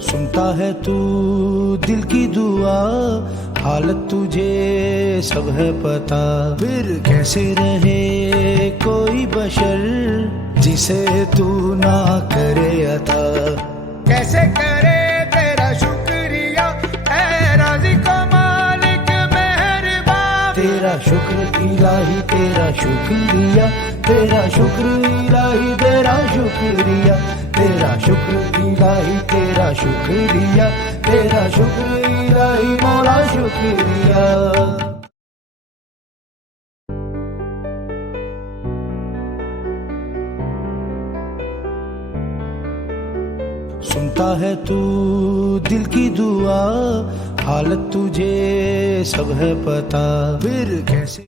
सुनता है तू दिल की दुआ, हालत तुझे सब है पता। फिर कैसे रहे कोई बशर जिसे तू ना करे अता। कैसे करे तेरा शुक्रिया ऐ राज़िक़ो मालिक मेहरबान। तेरा शुक्र इलाही तेरा शुक्रिया, तेरा शुक्र इलाही तेरा शुक्रिया, तेरा शुक्र इलाही तेरा शुक्रिया, तेरा शुक्र इलाही मौला शुक्रिया। सुनता है तू दिल की दुआ, हालत तुझे सब है पता। फिर कैसे